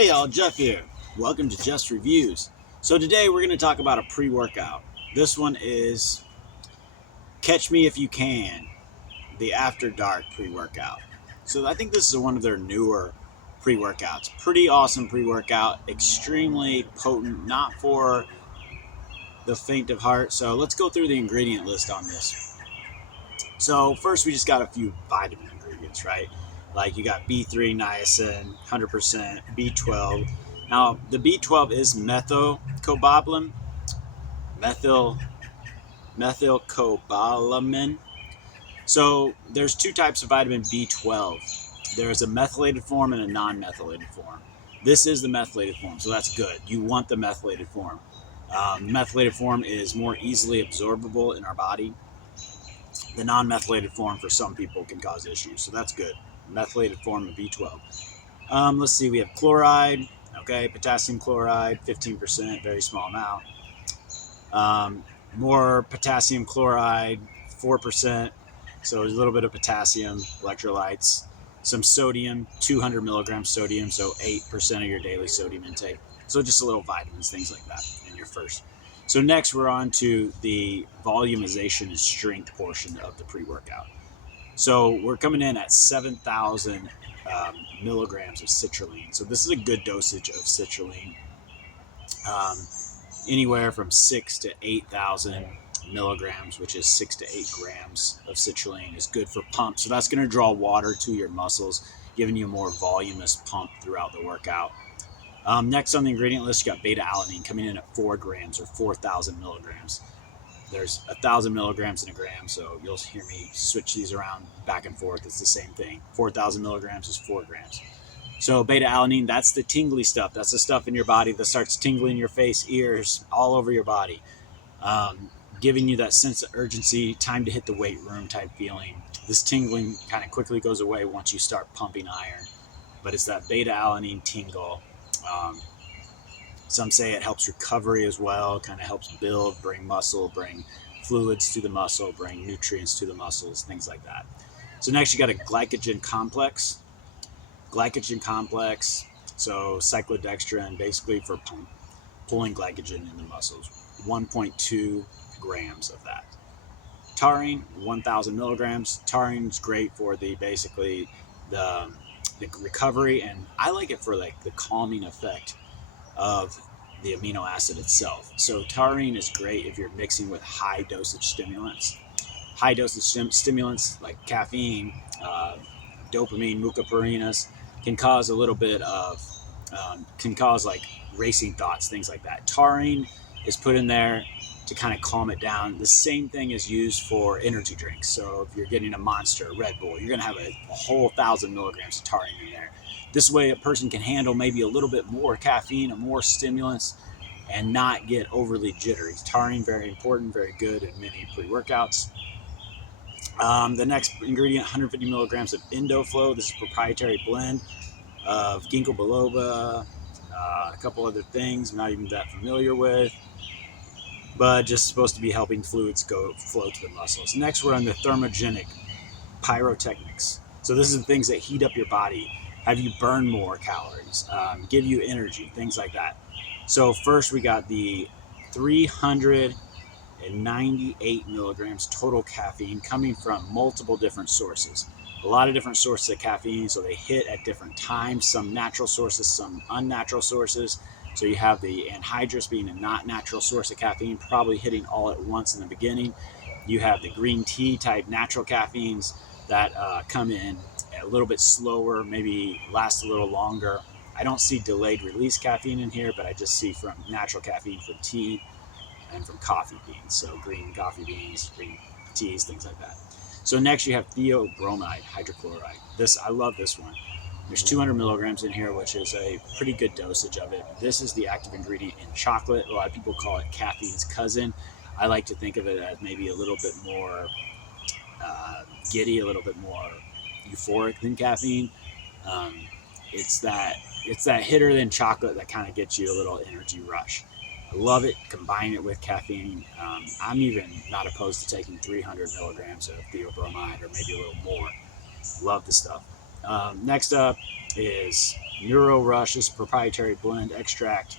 Hey y'all, Jeff here. Welcome to Just Reviews. So today we're going to talk about a pre-workout. This one is Catch Me If You Can, the After Dark pre-workout. So I think this is one of their newer pre-workouts. Pretty awesome pre-workout, extremely potent, not for the faint of heart. So let's go through the ingredient list on this. So first we just got a few vitamin ingredients, right? Like you got B3, niacin, 100%, B12. Now the B12 is methyl methylcobalamin. So there's two types of vitamin B12. There's a methylated form and a non-methylated form. This is the methylated form, so that's good. You want the methylated form. The methylated form is more easily absorbable in our body. The non-methylated form for some people can cause issues, so that's good. Methylated form of B12. Let's see, we have chloride, okay, potassium chloride, 15%, very small amount. More potassium chloride, 4%, so there's a little bit of potassium, electrolytes. Some sodium, 200 milligrams sodium, so 8% of your daily sodium intake. So just a little vitamins, things like that in your first. So next we're on to the volumization and strength portion of the pre-workout. So we're coming in at 7,000 milligrams of citrulline. So this is a good dosage of citrulline. Anywhere from 6 to 8,000 milligrams, which is 6 to 8 grams of citrulline, is good for pump. So that's going to draw water to your muscles, giving you a more voluminous pump throughout the workout. Next on the ingredient list, you got beta alanine coming in at 4 grams or 4,000 milligrams. There's 1,000 milligrams in a gram, so you'll hear me switch these around back and forth. It's the same thing. 4,000 milligrams is 4 grams. So beta alanine, that's the tingly stuff. That's the stuff in your body that starts tingling your face, ears, all over your body, giving you that sense of urgency, time to hit the weight room type feeling. This tingling kind of quickly goes away once you start pumping iron, but it's that beta alanine tingle. Some say it helps recovery as well, kind of helps build, bring muscle, bring fluids to the muscle, bring nutrients to the muscles, things like that. So next you got a glycogen complex. So cyclodextrin, basically for pulling glycogen in the muscles, 1.2 grams of that. Taurine, 1,000 milligrams. Taurine is great for the recovery, and I like it for like the calming effect of the amino acid itself. So taurine is great if you're mixing with high dosage stimulants. High dosage stimulants like caffeine, dopamine, mucopurinas can cause a little bit of, can cause like racing thoughts, things like that. Taurine is put in there to kind of calm it down. The same thing is used for energy drinks. So if you're getting a Monster, a Red Bull, you're going to have a whole 1,000 milligrams of taurine in there. This way a person can handle maybe a little bit more caffeine and more stimulants and not get overly jittery. Taurine, very important, very good in many pre-workouts. The next ingredient, 150 milligrams of Indoflow. This is a proprietary blend of ginkgo biloba, a couple other things I'm not even that familiar with, but just supposed to be helping fluids flow to the muscles. Next, we're on the thermogenic pyrotechnics. So this is the things that heat up your body, have you burn more calories, give you energy, things like that. So first we got the 398 milligrams total caffeine coming from multiple different sources. A lot of different sources of caffeine, so they hit at different times, some natural sources, some unnatural sources. So you have the anhydrous being a not natural source of caffeine, probably hitting all at once in the beginning. You have the green tea type natural caffeines that come in a little bit slower, maybe last a little longer. I don't see delayed release caffeine in here, but I just see from natural caffeine from tea and from coffee beans. So green coffee beans, green teas, things like that. So next you have theobromide hydrochloride. I love this one. There's 200 milligrams in here, which is a pretty good dosage of it. This is the active ingredient in chocolate. A lot of people call it caffeine's cousin. I like to think of it as maybe a little bit more giddy, a little bit more euphoric than caffeine. It's that hitter than chocolate that kind of gets you a little energy rush. I love it. Combine it with caffeine. I'm even not opposed to taking 300 milligrams of theobromide or maybe a little more. Love the stuff. Next up is Neuro Rush. This is a proprietary blend extract.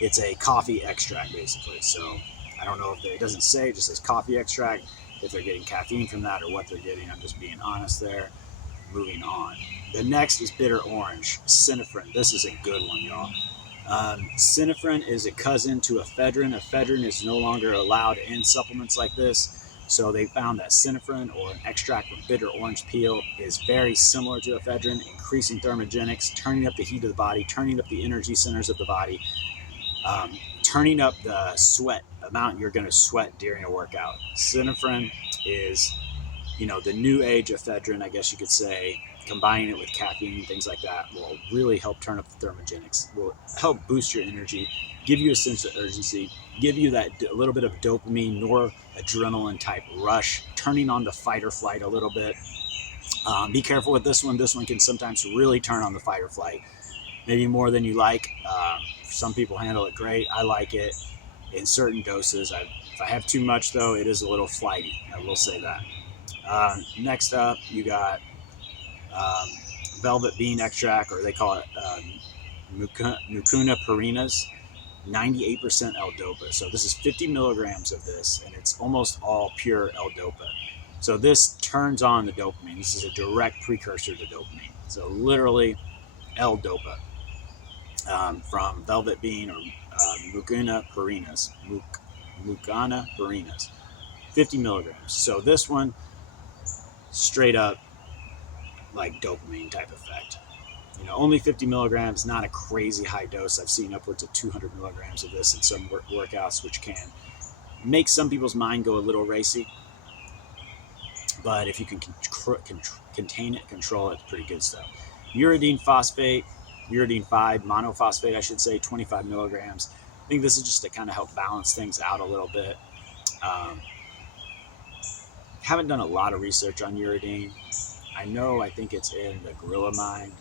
It's a coffee extract, basically. So I don't know if it doesn't say, it just says coffee extract, if they're getting caffeine from that or what they're getting. I'm just being honest there. Moving on. The next is bitter orange, Synephrine. This is a good one, y'all. Synephrine is a cousin to ephedrine. Ephedrine is no longer allowed in supplements like this. So they found that Synephrine, or an extract from bitter orange peel, is very similar to ephedrine, increasing thermogenics, turning up the heat of the body, turning up the energy centers of the body, turning up the sweat amount you're going to sweat during a workout. Synephrine is, the new age ephedrine, I guess you could say. Combining it with caffeine and things like that will really help turn up the thermogenics, will help boost your energy, give you a sense of urgency, give you that a little bit of dopamine, noradrenaline type rush, turning on the fight or flight a little bit. Be careful with this one. This one can sometimes really turn on the fight or flight, maybe more than you like. Some people handle it great. I like it in certain doses. If I have too much, though, it is a little flighty. I will say that. Next up, you got um, velvet bean extract, or they call it mucuna parinas, 98% L-DOPA. So this is 50 milligrams of this, and it's almost all pure L-DOPA. So this turns on the dopamine. This is a direct precursor to dopamine. So literally L-DOPA from velvet bean, or mucuna parinas. Mucuna parinas, 50 milligrams. So this one, straight up like dopamine type effect. Only 50 milligrams, not a crazy high dose. I've seen upwards of 200 milligrams of this in some workouts, which can make some people's mind go a little racy. But if you can contain it, control it, it's pretty good stuff. Uridine 5 monophosphate, I should say, 25 milligrams. I think this is just to kind of help balance things out a little bit. Haven't done a lot of research on uridine. I think it's in the Gorilla Mind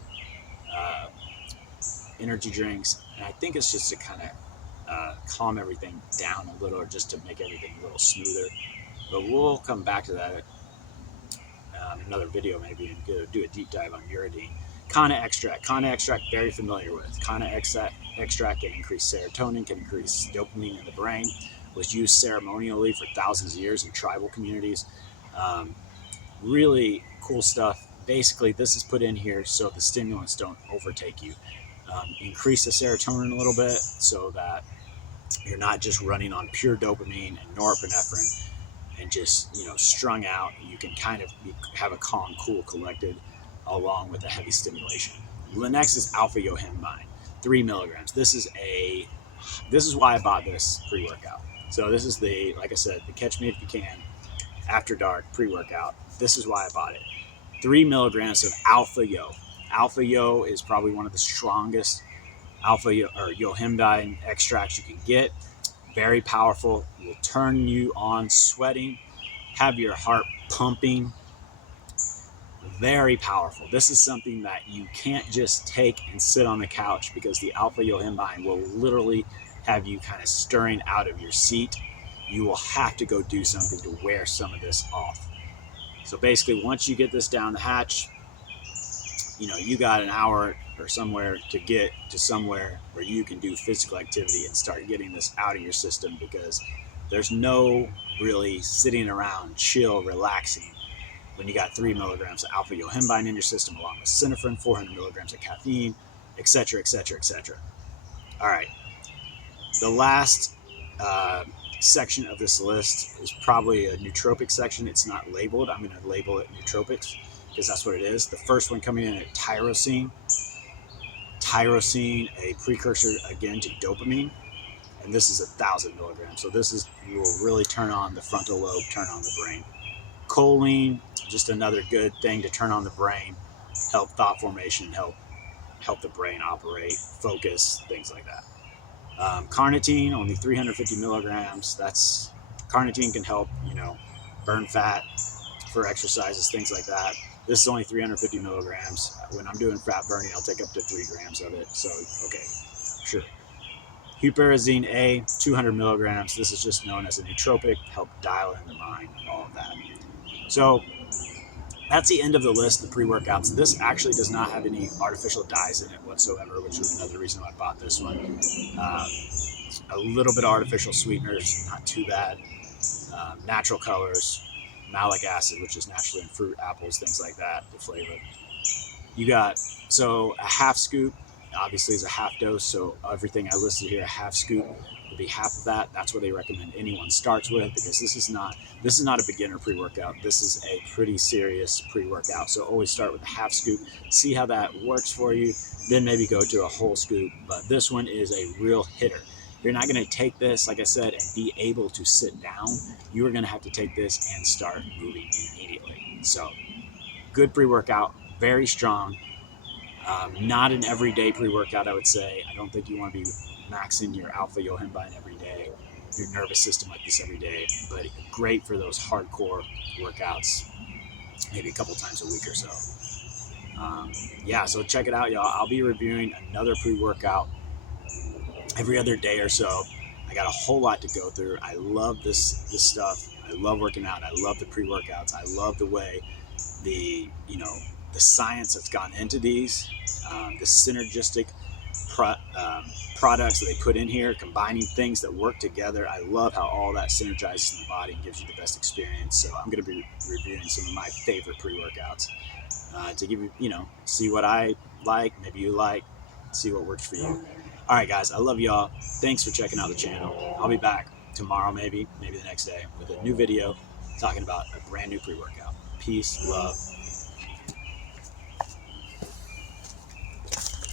energy drinks, and I think it's just to kind of calm everything down a little, or just to make everything a little smoother. But we'll come back to that in another video maybe, and do a deep dive on uridine. Kanna extract, very familiar with. Kanna extract can increase serotonin, can increase dopamine in the brain. Was used ceremonially for thousands of years in tribal communities. Really cool stuff. Basically, this is put in here so the stimulants don't overtake you. Increase the serotonin a little bit so that you're not just running on pure dopamine and norepinephrine and just strung out. You can kind of have a calm, cool, collected, along with a heavy stimulation. The next is alpha yohimbine, 3 milligrams. This is why I bought this pre-workout. So this is like I said, the Catch Me If You Can After Dark pre-workout. This is why I bought it. 3 milligrams of alpha yo. Alpha yo is probably one of the strongest alpha or yohimbine extracts you can get. Very powerful. Will turn you on sweating, have your heart pumping. Very powerful. This is something that you can't just take and sit on the couch, because the alpha yohimbine will literally have you kind of stirring out of your seat. You will have to go do something to wear some of this off. So basically, once you get this down the hatch, you got an hour or somewhere to get to somewhere where you can do physical activity and start getting this out of your system, because there's no really sitting around, chill, relaxing when you got 3 milligrams of alpha yohimbine in your system, along with Synephrine, 400 milligrams of caffeine, etc., etc., etc. All right. The last section of this list is probably a nootropic section. It's not labeled. I'm going to label it nootropics, because that's what it is. The first one coming in at tyrosine. Tyrosine, a precursor again to dopamine, and this is 1,000 milligrams. So this will really turn on the frontal lobe, turn on the brain. Choline, just another good thing to turn on the brain, help thought formation, help the brain operate, focus, things like that. Carnitine, only 350 milligrams. Carnitine can help, burn fat for exercises, things like that. This is only 350 milligrams. When I'm doing fat burning, I'll take up to 3 grams of it. So, okay, sure. Huperazine A, 200 milligrams. This is just known as a nootropic, help dial in the mind, all of that. So that's the end of the list, the pre-workouts. This actually does not have any artificial dyes in it whatsoever, which is another reason why I bought this one. Um, a little bit of artificial sweeteners, not too bad. Natural colors, malic acid, which is naturally in fruit, apples, things like that to flavor it. You got, so a half scoop obviously is a half dose. So everything I listed here, a half scoop would be half of that. That's what they recommend anyone starts with, because this is not a beginner pre-workout. This is a pretty serious pre-workout. So always start with a half scoop, see how that works for you, then maybe go to a whole scoop. But this one is a real hitter. You're not going to take this, like I said, and be able to sit down. You are going to have to take this and start moving immediately. So good pre-workout, very strong. Not an everyday pre-workout, I would say. I don't think you want to be maxing your alpha yohimbine every day, your nervous system like this every day, but great for those hardcore workouts, maybe a couple times a week or so. Yeah, so check it out, y'all. I'll be reviewing another pre-workout every other day or so. I got a whole lot to go through. I love this stuff. I love working out. I love the pre-workouts. I love the way the science that's gone into these, the synergistic products that they put in here, combining things that work together. I love how all that synergizes in the body and gives you the best experience. So I'm going to be reviewing some of my favorite pre-workouts to give you, see what I like, maybe you like, see what works for you. All right, guys, I love y'all. Thanks for checking out the channel. I'll be back tomorrow, maybe the next day, with a new video talking about a brand new pre-workout. Peace, love,